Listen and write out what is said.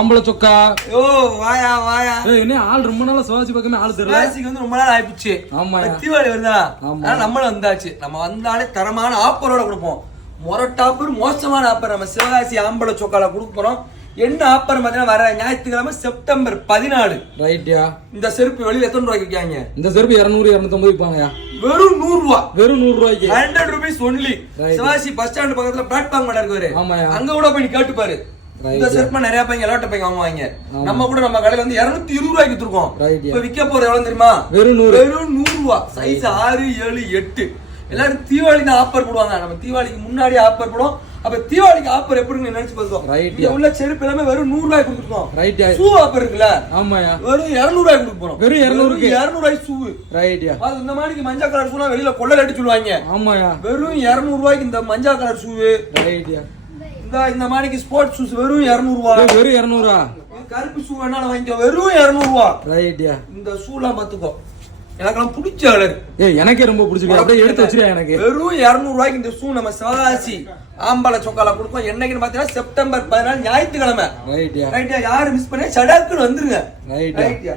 ஆம்பளை சொக்கா. ஓ வாயா வாயா. என்ன ஆள் ரொம்ப நாளா சிவாஜி பக்கமே ஆள் தெரியல. சிவாஜிக்கு வந்து ரொம்ப நாள் ஆயிடுச்சு. ஆமா தீபாவளி வருதா, நம்மளும் வந்தாச்சு. நம்ம வந்தாலே தரமான ஆப்பரோட கொடுப்போம். மொரட்ட ஆப்பர், மோசமான ஆப்பர் நம்ம சிவகாசி ஆம்பளை சொக்கால கொடுக்க போறோம். என்ன ஆப்பர் பாத்தீங்கன்னா வர ஞாயிற்றுக்கிழமை செப்டம்பர் 14. ரைட்யா. இந்த செருப்பு வெளியில எத்தனை ரூபாய்க்கு விற்காங்க? இந்த செருப்பு 200 250 விற்பாங்க. வெறும் 100 ரூபாய். வெறும் 100 ரூபாய்க்கு 100 rupees ஒன்லி. சிவாசி பஸ் ஸ்டாண்ட் பக்கத்துல பிளாட்ஃபார்ம் கடை இருக்கு. ஆமாயா. அங்க கூட போய் கேட்டு பாரு. இந்த செருப்பு நிறைய பையங்க எல்லாட்ட பையங்க வாங்குவாங்க. நம்ம கூட நம்ம கடையில வந்து 220 ரூபாய்க்கு வித்துறோம். இப்ப விக்க போறது எவ்வளவு தெரியுமா? வெறும் 100 ரூபாய். சைஸ் 6 7 8. எல்லாரும் தீபாவளிக்கு ஆஃபர் போடுவாங்க. நம்ம தீபாவளிக்கு முன்னாடி ஆஃபர் போடுவோம். அப்ப தீபாவளிக்கு ஆஃபர் எப்படின்னு நினைச்சு பார்த்தோம். இங்க உள்ள செருப்பு எல்லாமே வெறும் 100 ரூபாய்க்கு கொடுத்துருக்கோம். ரைட். ஷூ ஆஃபர் இருக்குல்ல, ஆமாயா, வெறும் 200 ரூபாய்க்கு கொடுக்க போறோம். வெறும் 200 ரூபாய் ஷூ. ரைட்யா. அது இந்த மாதிரி மஞ்சள் கலர் ஷூலாம் வெளியில கொள்ளை அடிச்சு சொல்லுவாங்க. ஆமாயா. வெறும் 200 ரூபாய்க்கு இந்த மஞ்சள் கலர் ஷூ. ரைட்யா. இந்த மாதிரி ஸ்போர்ட்ஸ் ஷூஸ் வெறும் 200 ரூபாய். வெறும் 200. கருப்பு ஷூ வேணாலும் வாங்கிக்கோ, வெறும் 200 ரூபாய். ரைட்யா. இந்த ஷூலாம் பாத்துக்கோ, எனக்கெல்லாம் பிடிச்ச கலர். எனக்கே ரொம்ப பிடிச்சிருக்கு. அப்படியே எடுத்து வச்சிருக்கேன். எனக்கு வெறும் 200 ரூபாய்க்கு இந்த ஷூ நம்ம சிவகாசி ஆம்பளை சொக்கால கொடுப்போம். என்னைக்குன்னு பாத்தீங்கன்னா செப்டம்பர் 14 ஞாயிற்றுக்கிழமை. ரைட்யா. ரைட்யா. யாரு மிஸ் பண்ண சடாக்குன்னு வந்துருங்க. ரைட்யா. ரைட்யா.